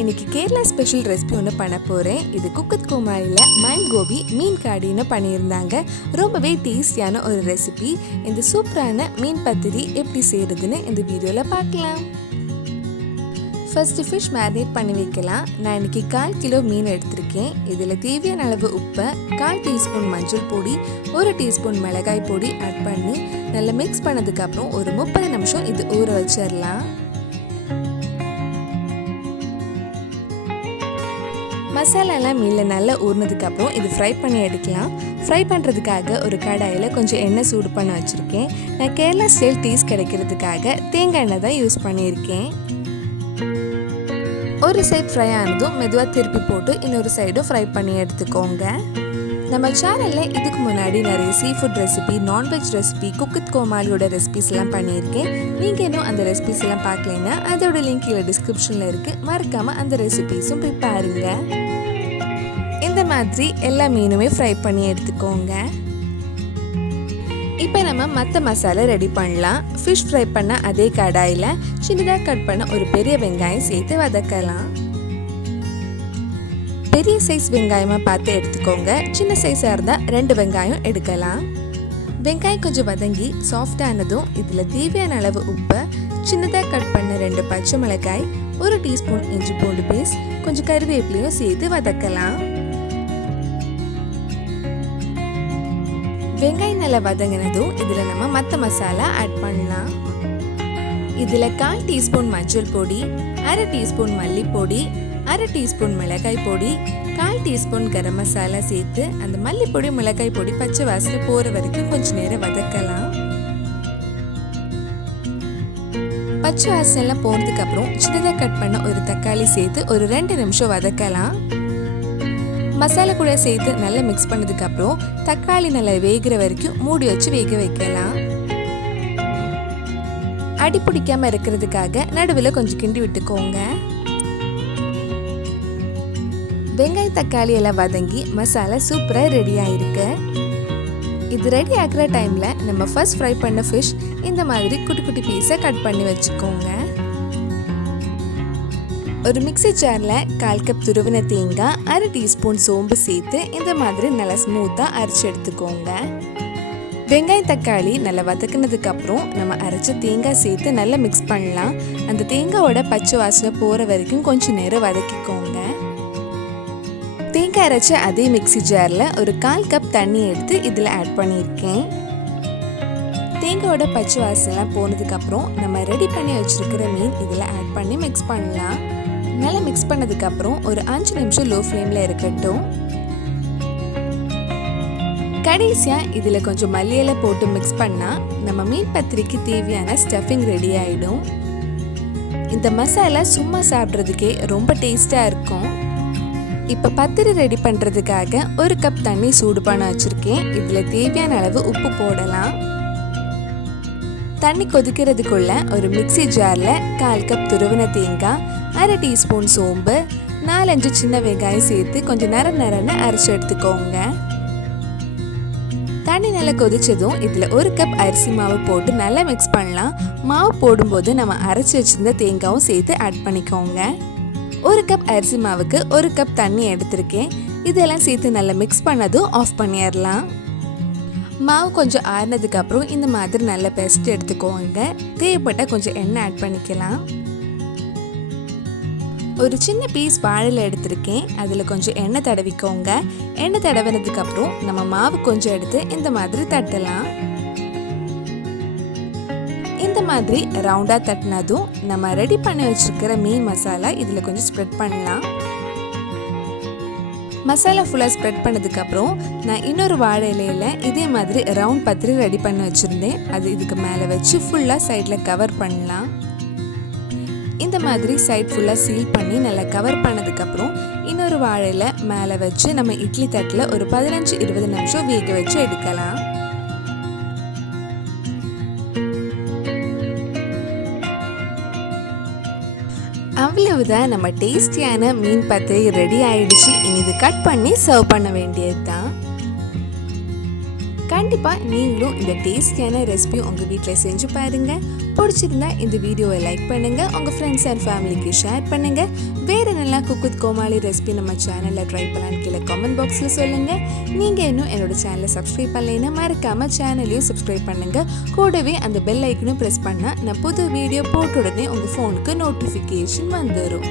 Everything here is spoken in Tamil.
இன்னைக்கு கேரளா ஸ்பெஷல் ரெசிபி ஒன்று பண்ண போகிறேன். இது Comaliயில் Mime Gopi மீன் காடின்னு பண்ணியிருந்தாங்க. ரொம்பவே டேஸ்டியான ஒரு ரெசிபி. இந்த சூப்பரான மீன் பத்திரி எப்படி செய்கிறதுன்னு இந்த வீடியோவில் பார்க்கலாம். ஃபர்ஸ்ட் ஃபிஷ் மேரினேட் பண்ணி வைக்கலாம். நான் இன்னைக்கு 1/4 கிலோ மீன் எடுத்திருக்கேன். இதில் தேவையான அளவு உப்பை, 1/4 டீஸ்பூன் மஞ்சள் பொடி, 1 டீஸ்பூன் மிளகாய் பொடி ஆட் பண்ணி நல்லா மிக்ஸ் பண்ணதுக்கப்புறம் ஒரு 30 நிமிஷம் இது ஊற வச்சிடலாம். மசாலாலாம் மீனில் நல்லா ஊறினதுக்கப்புறம் இது ஃப்ரை பண்ணி எடுக்கலாம். ஃப்ரை பண்ணுறதுக்காக ஒரு கடாயில் கொஞ்சம் எண்ணெய் சூடு பண்ண வச்சுருக்கேன். நான் கேரளா ஸ்டைல் டேஸ்ட் கிடைக்கிறதுக்காக தேங்காய் எண்ணெய் தான் யூஸ் பண்ணியிருக்கேன். ஒரு சைடு ஃப்ரை ஆனதும் மெதுவாக திருப்பி போட்டு இன்னொரு சைடும் ஃப்ரை பண்ணி எடுத்துக்கோங்க. நம்ம சேனலில் இதுக்கு முன்னாடி நிறைய seafood recipe, nonveg recipe, Comaliயோட ரெசிபிஸ் எல்லாம் பண்ணியிருக்கேன். நீங்கள் இன்னும் அந்த ரெசிபிஸ் எல்லாம் பார்க்கலைன்னா அதோட லிங்க் இல்லை டிஸ்கிரிப்ஷனில் இருக்குது. மறக்காமல் அந்த ரெசிபிஸும் போய் பாருங்கள். இந்த மாதிரி எல்லா மீனுமே ஃப்ரை பண்ணி எடுத்துக்கோங்க. இப்போ நம்ம மற்ற மசாலா ரெடி பண்ணலாம். ஃபிஷ் ஃப்ரை பண்ண அதே கடாயில் சின்னதாக கட் பண்ண ஒரு பெரிய வெங்காயம் சேர்த்து வதக்கலாம். பெரிய சைஸ் வெங்காயமாக பார்த்து எடுத்துக்கோங்க. சின்ன சைஸாக இருந்தால் 2 வெங்காயம் எடுக்கலாம். வெங்காயம் கொஞ்சம் வதங்கி சாஃப்டானதும் இதில் தேவையான அளவு உப்பு, சின்னதாக கட் பண்ண 2 பச்சை மிளகாய், 1 டீஸ்பூன் இஞ்சி பூண்டு பேஸ்ட், கொஞ்சம் கருவேப்பிலையும் சேர்த்து வதக்கலாம். வெங்காயம் நல்லா வதங்கினதும் இதில் நம்ம மற்ற மசாலா ஆட் பண்ணலாம். இதில் 1/4 டீஸ்பூன் மஞ்சள் பொடி, 1/2 டீஸ்பூன் மல்லிப்பொடி, 1/2 டீஸ்பூன் மிளகாய் பொடி, 1/4 டீஸ்பூன் கரம் மசாலா சேர்த்து அந்த மல்லிப்பொடி மிளகாய் பொடி பச்சை வாசனை போகிற வரைக்கும் கொஞ்சம் நேரம் வதக்கலாம். பச்சை வாசனைலாம் போனதுக்கு அப்புறம் சின்னதாக கட் பண்ண ஒரு தக்காளி சேர்த்து ஒரு 2 நிமிஷம் வதக்கலாம். மசாலா கூட சேர்த்து நல்லா மிக்ஸ் பண்ணதுக்கு அப்புறம் தக்காளி நல்லா வேகிற வரைக்கும் மூடி வச்சு வேக வைக்கலாம். அடி பிடிக்காம இருக்கிறதுக்காக நடுவில் கொஞ்சம் கிண்டி விட்டுக்கோங்க. வெங்காய தக்காளி எல்லாம் வதங்கி மசாலா சூப்பராக ரெடி ஆயிருக்கு. இது ரெடி ஆகிற டைமில் நம்ம ஃபர்ஸ்ட் ஃப்ரை பண்ண ஃபிஷ் இந்த மாதிரி குட்டி குட்டி பீஸை கட் பண்ணி வச்சுக்கோங்க. ஒரு மிக்ஸி ஜாரில் 1/4 கப் துருவின தேங்காய், 1/2 டீஸ்பூன் சோம்பு சேர்த்து இந்த மாதிரி நல்லா ஸ்மூத்தாக அரைச்சி எடுத்துக்கோங்க. வெங்காயம் தக்காளி நல்லா வதக்கினதுக்கு அப்புறம் நம்ம அரைச்ச தேங்காய் சேர்த்து நல்லா மிக்ஸ் பண்ணலாம். அந்த தேங்காயோட பச்சை வாசனை போகிற வரைக்கும் கொஞ்சம் நேரம் வதக்கிக்கோங்க. தேங்காய் அரைச்ச அதே மிக்ஸி ஜாரில் ஒரு 1/4 கப் தண்ணி எடுத்து இதில் ஆட் பண்ணியிருக்கேன். தேங்காயோட பச்சை வாசனைலாம் போனதுக்கப்புறம் நம்ம ரெடி பண்ணி வச்சுருக்கிற மீன் இதில் ஆட் பண்ணி மிக்ஸ் பண்ணலாம். நல்லா மிக்ஸ் பண்ணதுக்கப்புறம் ஒரு 5 நிமிஷம் லோ ஃப்ளேமில் இருக்கட்டும். கடைசியாக இதில் கொஞ்சம் மல்லியில போட்டு மிக்ஸ் பண்ணால் நம்ம மீன் பத்திரிக்கு தேவையான ஸ்டஃபிங் ரெடி ஆகிடும். இந்த மசாலா சும்மா சாப்பிட்றதுக்கே ரொம்ப டேஸ்டாக இருக்கும். இப்போ பத்திரி ரெடி பண்ணுறதுக்காக 1 கப் தண்ணி சூடு பண்ண வச்சுருக்கேன். இதில் தேவையான அளவு உப்பு போடலாம். தண்ணி கொதிக்கிறதுக்குள்ள ஒரு மிக்ஸி ஜாரில் 1/4 கப் துருவின தேங்காய், 1/2 டீஸ்பூன் சோம்பு, 4-5 சின்ன வெங்காயம் சேர்த்து கொஞ்சம் நரன்னு அரைச்சி எடுத்துக்கோங்க. தண்ணி நல்லா கொதிச்சதும் இதில் 1 கப் அரிசி மாவு போட்டு நல்லா மிக்ஸ் பண்ணலாம். மாவு போடும்போது நம்ம அரைச்சி வச்சிருந்த தேங்காயும் சேர்த்து ஆட் பண்ணிக்கோங்க. 1 கப் அரிசி மாவுக்கு 1 கப் தண்ணி எடுத்திருக்கேன். இதெல்லாம் சேர்த்து நல்லா மிக்ஸ் பண்ணதும் ஆஃப் பண்ணிடலாம். மாவு கொஞ்சம் ஆறினதுக்கு அப்புறம் இந்த மாதிரி நல்லா பெஸ்ட் எடுத்துக்கோங்க. தேவைப்பட்டால் கொஞ்சம் எண்ணெய் ஆட் பண்ணிக்கலாம். ஒரு சின்ன பீஸ் வாழையில எடுத்திருக்கேன். அதில் கொஞ்சம் எண்ணெய் தடவிக்கோங்க. எண்ணெய் தடவினதுக்கு அப்புறம் நம்ம மாவு கொஞ்சம் எடுத்து இந்த மாதிரி தட்டலாம். இந்த மாதிரி ரவுண்டாக தட்டினதும் நம்ம ரெடி பண்ணி வச்சிருக்கிற மீன் மசாலா இதில் கொஞ்சம் ஸ்ப்ரெட் பண்ணலாம். மசாலா ஃபுல்லாக ஸ்ப்ரெட் பண்ணதுக்கப்புறம் நான் இன்னொரு வாழை இலையில் இதே மாதிரி ரவுண்ட் பத்திரி ரெடி பண்ணி வச்சுருந்தேன். அது இதுக்கு மேலே வச்சு ஃபுல்லாக சைடில் கவர் பண்ணலாம். இந்த மாதிரி சைட் ஃபுல்லாக சீல் பண்ணி நல்லா கவர் பண்ணதுக்கப்புறம் இன்னொரு வாழையில் மேலே வச்சு நம்ம இட்லி தட்டில் ஒரு 15-20 நிமிஷம் வேக வச்சு எடுக்கலாம். அவ்வளவுதான், நம்ம டேஸ்டியான மீன் பத்திரி ரெடி ஆயிடுச்சு. இனி இது கட் பண்ணி சர்வ் பண்ண வேண்டியது தான். கண்டிப்பாக நீங்களும் இந்த டேஸ்டியான ரெசிபி உங்கள் வீட்டில் செஞ்சு பாருங்கள். பிடிச்சிருந்தா இந்த வீடியோவை லைக் பண்ணுங்க, உங்க ஃப்ரெண்ட்ஸ் அண்ட் ஃபேமிலிக்கு ஷேர் பண்ணுங்க. வேற நல்லா குக் வித் கோமாளி ரெசிபி நம்ம சேனல்ல ட்ரை பண்ணலான்னு கீழே கமெண்ட் பாக்ஸ்ல சொல்லுங்க. நீங்க இன்னும் என்னோட சேனலை சப்ஸ்கிரைப் பண்ணலைன்னா மறக்காம சேனலையும் சப்ஸ்கிரைப் பண்ணுங்க. கூடவே அந்த பெல் ஐக்கனும் பிரஸ் பண்ணா நான் புது வீடியோ போட்ட உடனே உங்க ஃபோனுக்கு நோட்டிஃபிகேஷன் வந்துடும்.